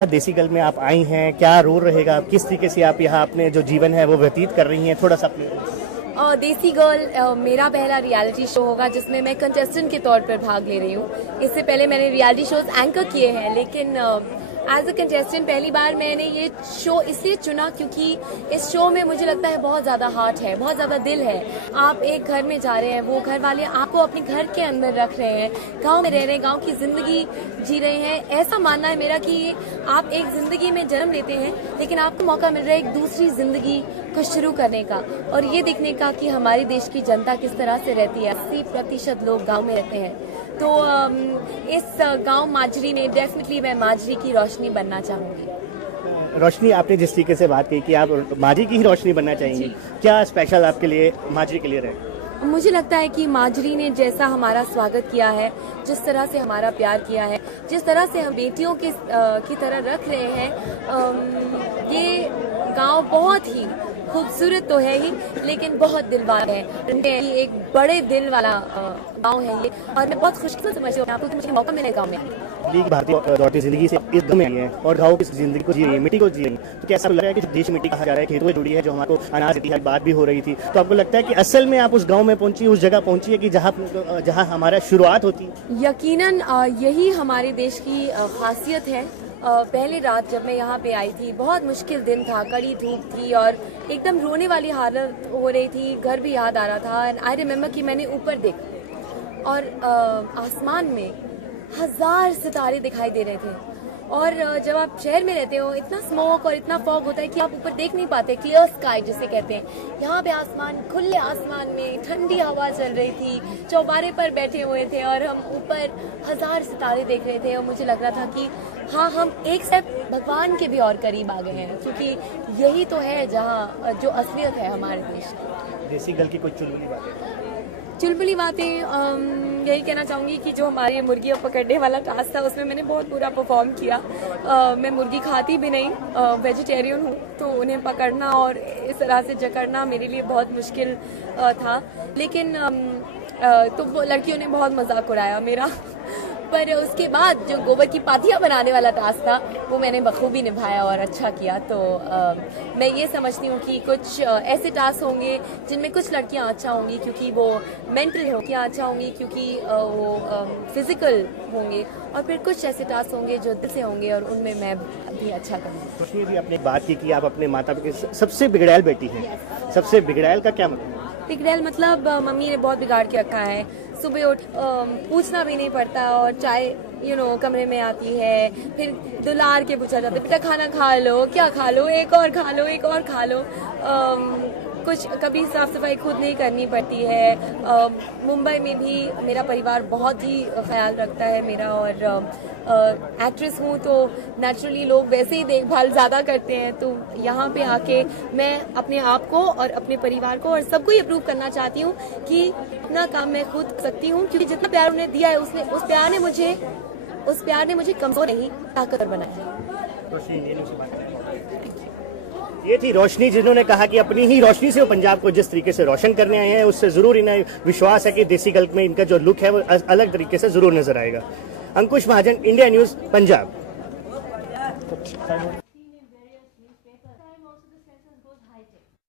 देसी गर्ल में आप आई हैं, क्या रोल रहेगा, किस तरीके से आप यहाँ अपने जो जीवन है वो व्यतीत कर रही हैं, थोड़ा सा अपने देसी गर्ल मेरा पहला रियलिटी शो होगा जिसमें मैं कंटेस्टेंट के तौर पर भाग ले रही हूँ। इससे पहले मैंने रियलिटी शोज एंकर किए हैं, लेकिन एज अ कंटेस्टेंट पहली बार मैंने ये शो इसलिए चुना क्योंकि इस शो में मुझे लगता है बहुत ज़्यादा हार्ट है, बहुत ज़्यादा दिल है। आप एक घर में जा रहे हैं, वो घर वाले आपको अपने घर के अंदर रख रहे हैं, गांव में रह रहे हैं, गांव की ज़िंदगी जी रहे हैं। ऐसा मानना है मेरा कि आप एक ज़िंदगी में जन्म लेते हैं लेकिन आपको मौका मिल रहा है एक दूसरी ज़िंदगी को शुरू करने का और ये देखने का कि हमारे देश की जनता किस तरह से रहती है। 80% लोग गाँव में रहते हैं, तो इस गांव माजरी में डेफिनेटली मैं माजरी की रोशनी बनना चाहूँगी। रोशनी, आपने जिस तरीके से बात की कि आप माजरी की ही रोशनी बनना चाहेंगी, क्या स्पेशल आपके लिए माजरी के लिए रहे? मुझे लगता है कि माजरी ने जैसा हमारा स्वागत किया है, जिस तरह से हमारा प्यार किया है, जिस तरह से हम बेटियों की तरह रख रहे हैं, ये गांव बहुत ही खूबसूरत तो है ही लेकिन बहुत दिल वाला है। ये एक बड़े दिल वाला गांव है ये, और मैं बहुत खुशकिस्मत समझती हूँ आपको कि मुझे मौका मिले गांव में। भारतीय दौड़ती जिंदगी से इस में आई है और गाँव की जिंदगी को जी रही है, मिट्टी को जी रही है, तो कैसा लग रहा है कि देश मिट्टी कहा जा रहा है, खेतों में जुड़ी है, जो हमारे अनाज देती है, बात भी हो रही थी, तो आपको लगता है कि असल में आप उस गाँव में पहुंची, उस जगह पहुंची है कि जहाँ हमारा शुरुआत होती है? यकीनन यही हमारे देश की खासियत है। पहली रात जब मैं यहाँ पे आई थी, बहुत मुश्किल दिन था, कड़ी धूप थी और एकदम रोने वाली हालत हो रही थी, घर भी याद आ रहा था। एंड आई रिमेम्बर कि मैंने ऊपर देखा और आसमान में 1000 सितारे दिखाई दे रहे थे। और जब आप शहर में रहते हो, इतना स्मोक और इतना फॉग होता है कि आप ऊपर देख नहीं पाते, क्लियर स्काई जिसे कहते हैं। यहाँ पे आसमान, खुले आसमान में ठंडी हवा चल रही थी, चौबारे पर बैठे हुए थे और हम ऊपर 1000 सितारे देख रहे थे और मुझे लग रहा था कि हाँ, हम एक स्टेप भगवान के भी और करीब आ गए हैं, क्योंकि यही तो है जहाँ जो असलियत है हमारे देश की। देसी गर्ल की कोई चुलबुली बातें? चुलबुली बातें यही कहना चाहूँगी कि जो हमारे मुर्गियाँ पकड़ने वाला टास्क था उसमें मैंने बहुत बुरा परफॉर्म किया। मैं मुर्गी खाती भी नहीं, वेजिटेरियन हूँ, तो उन्हें पकड़ना और इस तरह से जकड़ना मेरे लिए बहुत मुश्किल था। लेकिन तो वो लड़कियों ने बहुत मजाक उड़ाया मेरा। पर उसके बाद जो गोबर की पाथियाँ बनाने वाला टास्क था वो मैंने बखूबी निभाया और अच्छा किया। तो मैं ये समझती हूँ कि कुछ ऐसे टास्क होंगे जिनमें कुछ लड़कियाँ अच्छा होंगी क्योंकि वो मेंटल लड़कियाँ अच्छा होंगी क्योंकि वो फिजिकल होंगे, और फिर कुछ ऐसे टास्क होंगे जो दिल से होंगे और उनमें मैं भी अच्छा करूँगी। उसने भी अपनी बात की कि आप अपने माता पिता की सबसे बिगड़ैल बेटी हैं। सबसे बिगड़ैल का क्या मतलब? बिगड़ैल मतलब मम्मी ने बहुत बिगाड़ के रखा है। सुबह उठ पूछना भी नहीं पड़ता और चाय कमरे में आती है, फिर दुलार के पूछा जाता है, बेटा खाना खा लो, क्या खा लो, एक और खा लो, एक और खा लो। कुछ कभी साफ सफाई खुद नहीं करनी पड़ती है। मुंबई में भी मेरा परिवार बहुत ही ख्याल रखता है मेरा, और एक्ट्रेस हूँ तो नेचुरली लोग वैसे ही देखभाल ज़्यादा करते हैं। तो यहाँ पे आके मैं अपने आप को और अपने परिवार को और सबको ये प्रूव करना चाहती हूँ कि अपना काम मैं खुद कर सकती हूँ, क्योंकि जितना प्यार उन्हें दिया है उस प्यार ने मुझे कमजोर नहीं, ताकतवर बनाया। ये थी रोशनी, जिन्होंने कहा कि अपनी ही रोशनी से वो पंजाब को जिस तरीके से रोशन करने आए हैं, उससे जरूर इन्हें विश्वास है कि देसी गर्ल में इनका जो लुक है वो अलग तरीके से जरूर नजर आएगा। अंकुश महाजन, इंडिया न्यूज, पंजाब।